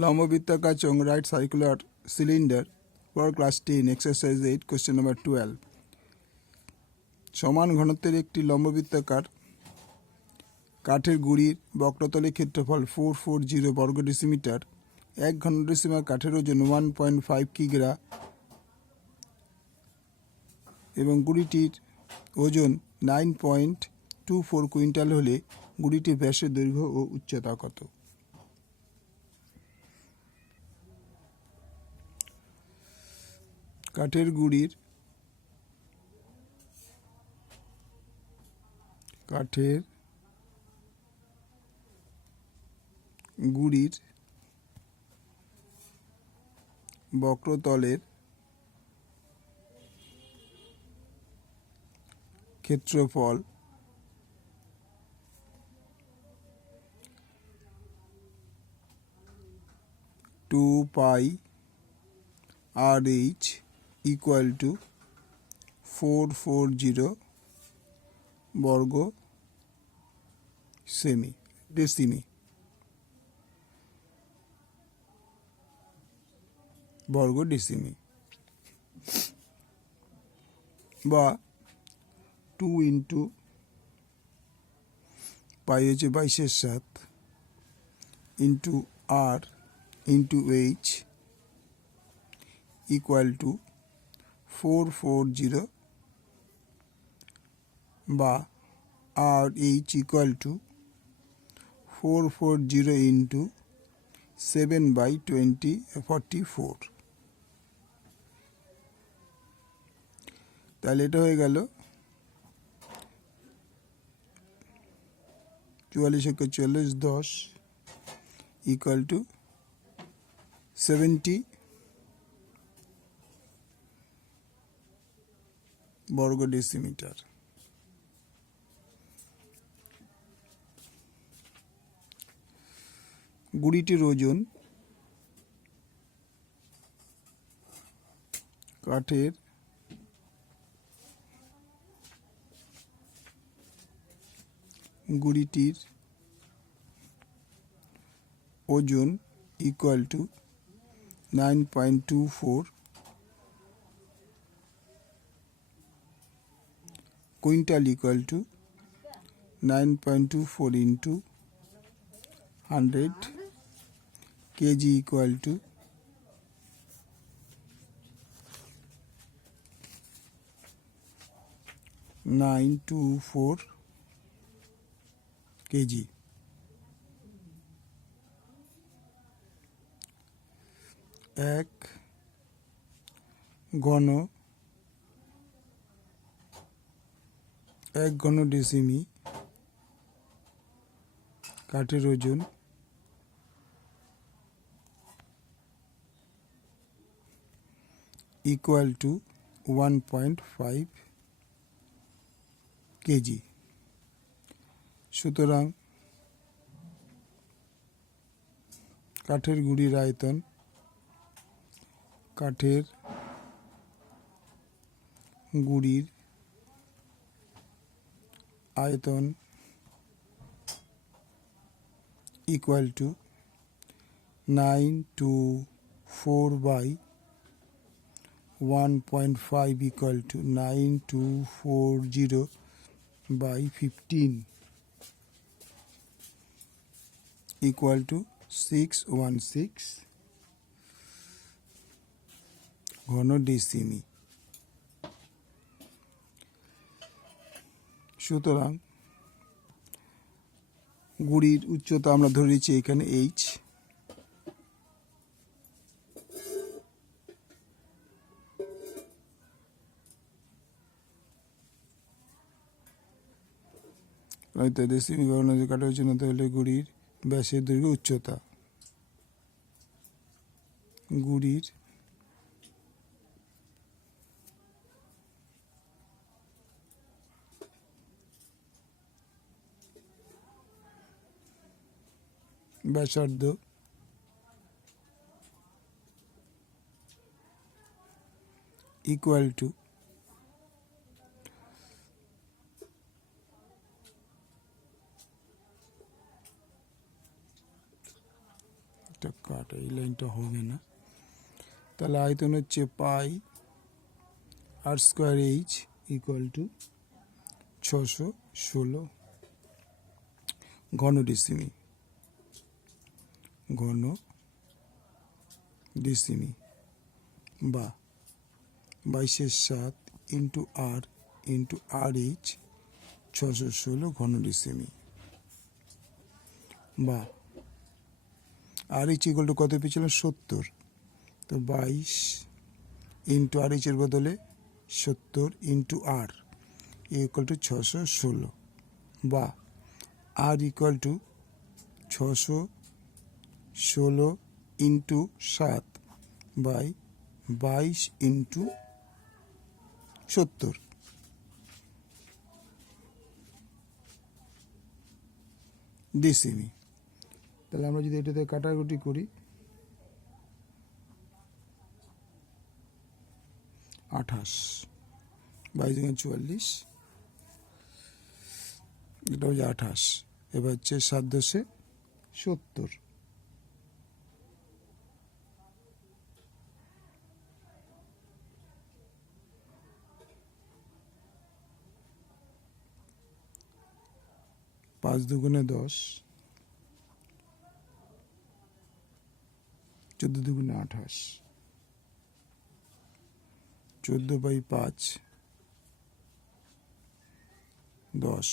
লম্ববৃত্তাকার চং right circular cylinder for class ten exercise eight question number twelve সমান ঘনত্বের একটি লম্ববৃত্তাকার কাঠের গুড়ির বক্রতলের ক্ষেত্রফল ফোর ফোর জিরো বর্গ ডেসিমিটার এক ঘন ডেসিমার কাঠের ওজন ওয়ান পয়েন্ট ফাইভ কিগ্রা। এবং গুড়িটির ওজন nine point two four quintal হলে গুড়িটির ব্যাসের দৈর্ঘ্য ও উচ্চতা কত? কাঠের গুড়ির কাঠের গুড়ির বক্রতলের ক্ষেত্রফল two pi r h equal to four four zero বর্গ সেমি ডেসিমি বর্গ ডেসিমি বা টু ইন্টু পাই হচ্ছে বাইশের সাত into r into h equal to four four zero বা r h equal to four four zero into seven by twenty forty four তাহলে এটা হয়ে গেল চুয়াল্লিশ একে চল্লিশ দশ ইকুয়াল টু সেভেন্টি বর্গ ডেসিমিটার। গুড়িটির ওজন কাঠের গুড়িটির ওজন equal to nine point two four quintal equal to nine point two four into hundred kg equal to nine two four kg এক ঘন এক ঘন ডেসিমি কাঠের ওজন। Equal to one point five kg সুতরাং কাঠের গুড়ির আয়তন কাঠের গুড়ির আয়তন equal to nine two four by one point five equal to nine two four zero by fifteen equal to six one six ঘন ডেসিমি সুতরাং গুড়ির উচ্চতা আমরা ধরে নিচ্ছি এখানে এইচ হয়তো ডেসিমি গণনা যে কাটা হচ্ছে তাহলে গুড়ির ব্যাসের দৈর্ঘ্য উচ্চতা। গুড়ির ব্যাসার্ধ ইকুয়াল টু কাট এই লাইনটা হবে না তাহলে আয়তন হচ্ছে pi R square H equal to ছশো ষোলো ঘন ডিসিমি ঘন ডিসিমি বা বাইশের সাত into R into R H ছশো ষোলো ঘন ডিসিমি বা আর এইচ ইকুয়াল কত পেয়েছিলাম? সত্তর। তো বাইশ ইন্টু আর এইচের বদলে সত্তর ইন্টু আর ইকুয়াল টু ছশো ষোলো। বা আর ইকুয়াল টু ছশো ষোলো ইন্টু সাত বাই বাইশ ইন্টু সত্তর। ডিসিমি তাহলে আমরা যদি এটাতে কাটাকুটি করি, আঠাশ, বাইশ চুয়াল্লিশ, এটা হচ্ছে আঠাশ, এবার হচ্ছে সাত দশে সত্তর। পাঁচ দুগুণে দশ চোদ্দ দুগুণে আঠাশ চোদ্দ বাই পাঁচ দশ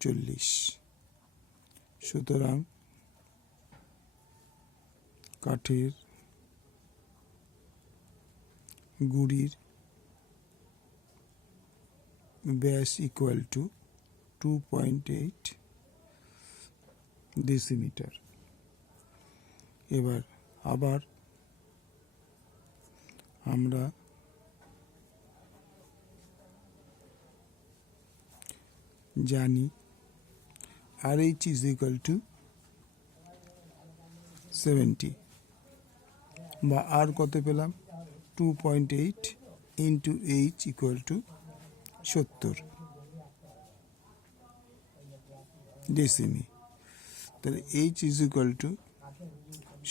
চল্লিশ। সুতরাং কাঠের গুড়ির ব্যাস equal to two point eight decimetre এবার আবার আমরা জানি R H is equal to seventy বা আর কত পেলাম? Two point eight into H equal to সত্তর। ডেসিমি তাহলে এইচ ইজ ইকুয়াল টু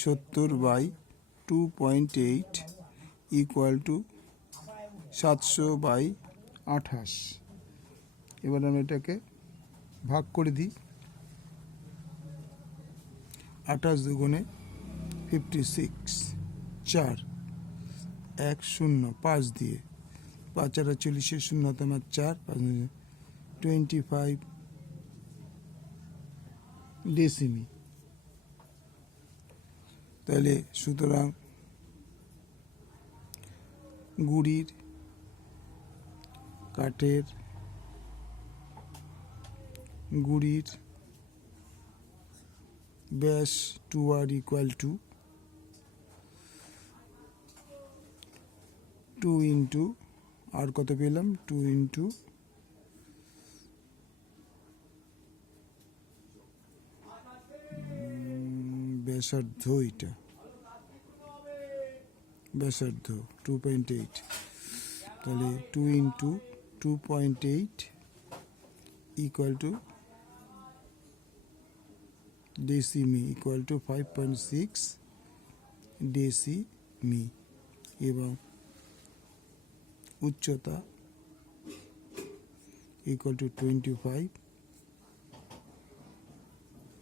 সত্তর by two point eight equal to সাতশো বাই আঠাশ। এবার আমরা এটাকে ভাগ করে দিই। আঠাশ দুগুণে ফিফটি সিক্স চার, এক শূন্য, পাঁচ দিয়ে। পাঁচ আর চল্লিশের শূন্য তোমার চার, পাঁচ টোয়েন্টি ফাইভ ডেসিমি তাহলে সুতরাং গুড়ির, কাঠের, গুড়ির ব্যাস two R equal to two into R কত পেলাম? টু ইন্টু ব্যাসার্ধ এটা। ব্যাসার্ধ টু পয়েন্ট এইট তাহলে two into two point eight equal to ডেসিমি equal to five point six deci ডেসিমি এবং উচ্চতা ইকুয়াল টু টোয়েন্টি ফাইভ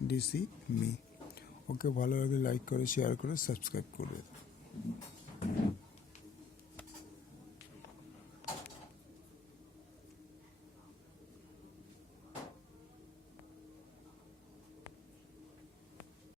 ডিসি মি ওকে ভালো লাগলে লাইক করে শেয়ার করে সাবস্ক্রাইব করে।